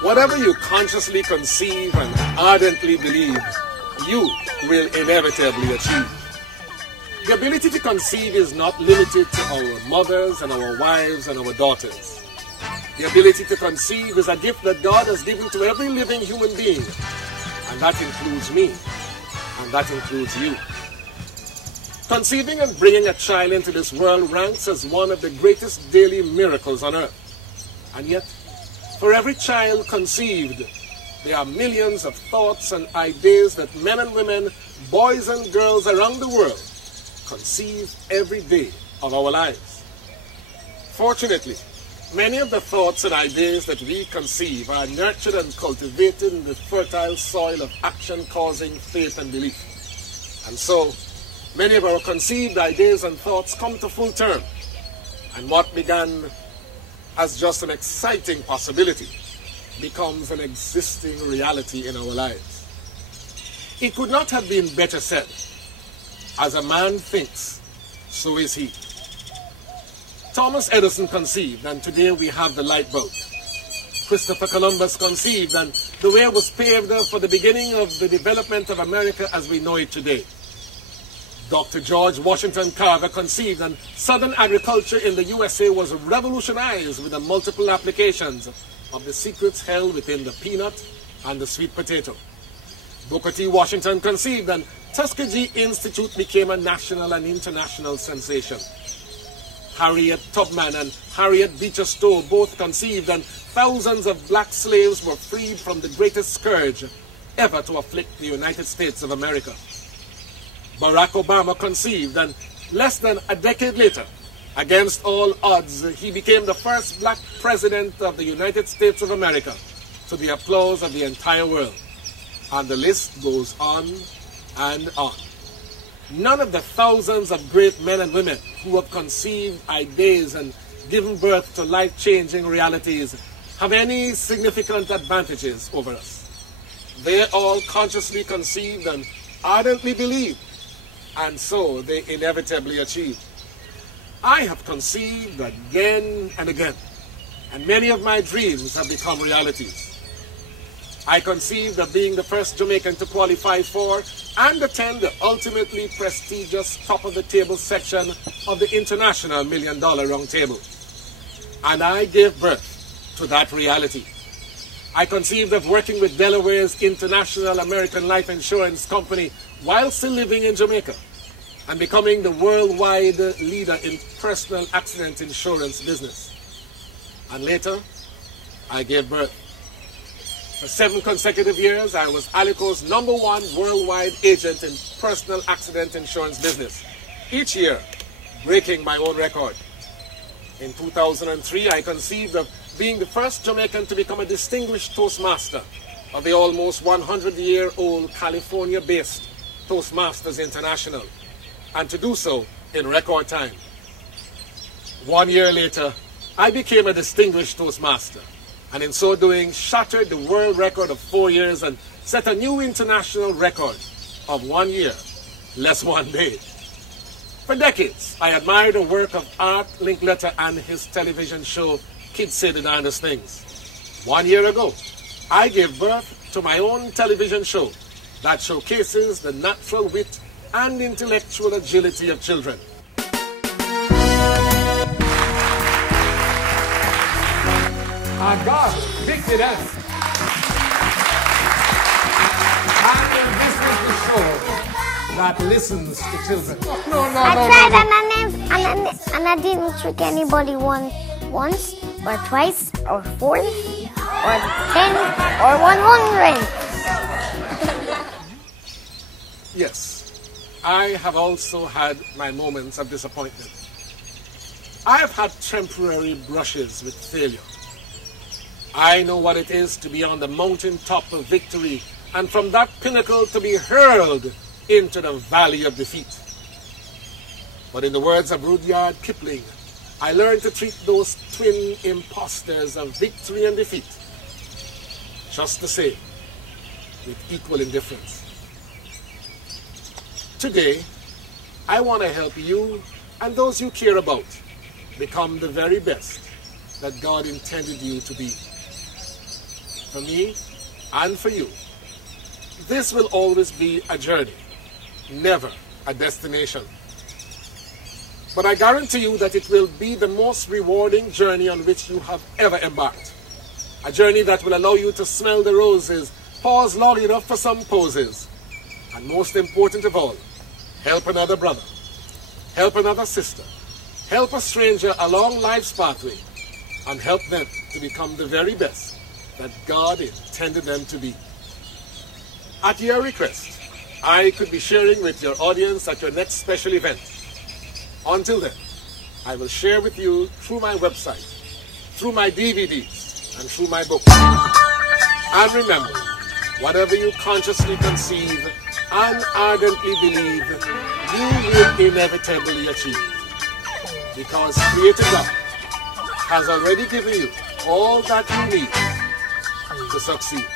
Whatever you consciously conceive and ardently believe, you will inevitably achieve. The ability to conceive is not limited to our mothers and our wives and our daughters. The ability to conceive is a gift that God has given to every living human being, and that includes me, and that includes you. Conceiving and bringing a child into this world ranks as one of the greatest daily miracles on earth. And yet, for every child conceived, there are millions of thoughts and ideas that men and women, boys and girls around the world conceive every day of our lives. Fortunately, many of the thoughts and ideas that we conceive are nurtured and cultivated in the fertile soil of action, causing faith and belief. And so, many of our conceived ideas and thoughts come to full term, and what began as just an exciting possibility becomes an existing reality in our lives. It could not have been better said. As a man thinks, so is he. Thomas Edison conceived, and today we have the light bulb. Christopher Columbus conceived, and the way was paved for the beginning of the development of America as we know it today. Dr. George Washington Carver conceived, and southern agriculture in the USA was revolutionized with the multiple applications of the secrets held within the peanut and the sweet potato. Booker T. Washington conceived, and Tuskegee Institute became a national and international sensation. Harriet Tubman and Harriet Beecher Stowe both conceived, and thousands of black slaves were freed from the greatest scourge ever to afflict the United States of America. Barack Obama conceived, and less than a decade later, against all odds, he became the first black president of the United States of America, to the applause of the entire world. And the list goes on and on. None of the thousands of great men and women who have conceived ideas and given birth to life-changing realities have any significant advantages over us. They all consciously conceived and ardently believed, and so they inevitably achieved. I have conceived again and again, and many of my dreams have become realities. I conceived of being the first Jamaican to qualify for and attend the ultimately prestigious top-of-the-table section of the International $1 Million Round Table. And I gave birth to that reality. I conceived of working with Delaware's International American Life Insurance Company while still living in Jamaica, and becoming the worldwide leader in personal accident insurance business. And later, I gave birth. For 7 consecutive years, I was Alico's #1 worldwide agent in personal accident insurance business, each year breaking my own record. In 2003, I conceived of being the first Jamaican to become a distinguished Toastmaster of the almost 100-year-old California-based Toastmasters International, and to do so in record time. 1 year later, I became a distinguished Toastmaster, and in so doing shattered the world record of 4 years and set a new international record of 1 year, less 1 day. For decades, I admired the work of Art Linkletter and his television show, Kids Say the Darndest Things. 1 year ago, I gave birth to my own television show that showcases the natural wit and intellectual agility of children. God gifted us. And this is the show that listens to children. No. I tried and I didn't trick anybody once, or twice, or 4, or 10, or 100. Yes, I have also had my moments of disappointment. I have had temporary brushes with failure. I know what it is to be on the mountaintop of victory, and from that pinnacle to be hurled into the valley of defeat. But in the words of Rudyard Kipling, I learned to treat those twin imposters of victory and defeat just the same, with equal indifference. Today, I want to help you and those you care about become the very best that God intended you to be. for me and for you. This will always be a journey, never a destination. But I guarantee you that it will be the most rewarding journey on which you have ever embarked. A journey that will allow you to smell the roses, pause long enough for some poses, and most important of all, help another brother, help another sister, help a stranger along life's pathway, and help them to become the very best that God intended them to be. At your request, I could be sharing with your audience at your next special event. Until then, I will share with you through my website, through my DVDs, and through my books. And remember, whatever you consciously conceive and ardently believe, you will inevitably achieve. Because Creator God has already given you all that you need to succeed.